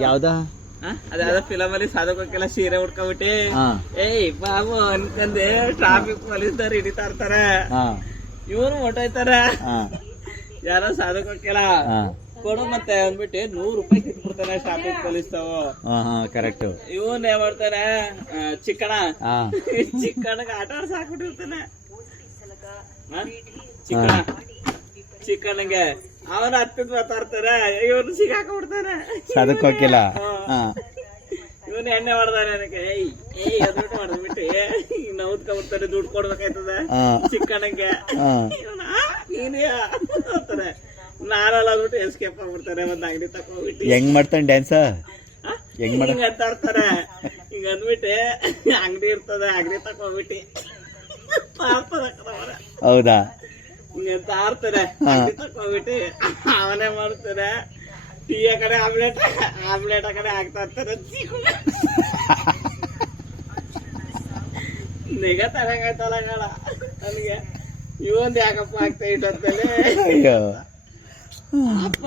ಯಾವ್ದ? ಅದಾದ ಫಿಲಮ್ ಅಲ್ಲಿ ಸಾಧಕೋಕೆಲ್ಲ ಸೀರೆ ಉಡ್ಕೊಂಬಿಟ್ಟಿ ಏಯ್ ಬಾಬು ಅನ್ಕಂದೆ ಟ್ರಾಫಿಕ್ ಪೊಲೀಸ್ದವ್ರು ಹಿಡಿತಾ ಇರ್ತಾರ ಹಾ. ಇವ್ರು ಹೊಟ್ಟೋಯ್ತಾರೆ ಯಾರೋ ಸಾಧಕೋಕೆಲ್ಲ ಕೊಡು ಮತ್ತೆ ಅಂದ್ಬಿಟ್ಟು ನೂರು ರೂಪಾಯಿ ಕಿತ್ಬಿಡ್ತಾನೆ ಟ್ರಾಫಿಕ್ ಪೊಲೀಸ್ ತಾವು ಹಾ ಹಾ ಕರೆಕ್ಟ್ ಇವನ್ ಏನ್ ಮಾಡ್ತಾನೆ? ಚಿಕ್ಕಣ. ಹಾ. ಚಿಕ್ಕಣ್ಣಗ ಆಟ ಆಡ್ಸಾಕ್ಬಿಟ್ಟಿರ್ತಾನೆ? ಚಿಕ್ಕಣ. ಚಿಕ್ಕಣ್ಣಗೆ. ಅವನ ಹತ್ತಿದ್ ಸಿಗಾಕ ಇವ್ರು ಸಿಗಾಕೊಂಡ್ಬಿಡ್ತಾನೆ ಅದಕ್ಕೋಕಿಲ್ಲ ಹಾ. ಇವನು ಎಣ್ಣೆ ಮಾಡ್ದಾನೆ ನನಗೆ ಏಯ್ ಏಯ್ ಅದ್ಬಿಟ್ಟು ಮಾಡ್ಬಿಟ್ಟು ಇನ್ನ ಊದ್ಕೊಂಡ್ಬಿಡ್ತಾನೆ ದುಡ್ಡು ಕೊಡ್ಬೇಕಾಯ್ತದ. ಇವ್ನ, ನೀನೇ ಅಂತಾರೆ ನಾನಲ್ಲ ಅಂದ್ಬಿಟ್ಟು ಎಸ್ಕೇಪ್ ಆಗ್ಬಿಡ್ತಾರೆ ಒಂದ್ ಅಂಗಡಿ ತಕೊಂಡ್ಬಿಟ್ಟು ಹೆಂಗ್ ಮಾಡ್ತಾನೆ ಡ್ಯಾನ್ಸ್? ಹೆಂಗ್ ಮಾಡ ಹಿಂಗ್ ಅಂತ ಇರ್ತಾರೆ ಹಿಂಗ ಅಂದ್ಬಿಟ್ಟು ಅಂಗಡಿ ಇರ್ತದೆ ಅಂಗಡಿ ತಕೊಂಡ್ಬಿಟ್ಟು ಹೌದಾ? ಹಿಂಗಂತ ಆಡ್ತಾರೆ. ಅಂಗಡಿ ತಕೊಂಡ್ಬಿಟ್ಟು ಅವನೇ ಮಾಡ್ತಾರೆ. ಟೀ ಆ ಕಡೆ ಆಮ್ಲೆಟ್ ಆಮ್ಲೆಟ್ ಆ ಕಡೆ ಹಾಕ್ತಾ ಇರ್ತಾರೆ. ನಿಗ ತರಂಗಾಯ್ತಲ್ಲ ಗಾಳ ನನಗೆ ಇವೊಂದು ಯಾಕಪ್ಪ ಆಗ್ತಾ ಇಟ್ಟಂತಲೇ ಅಯ್ಯೋ. ಅಪ್ಪ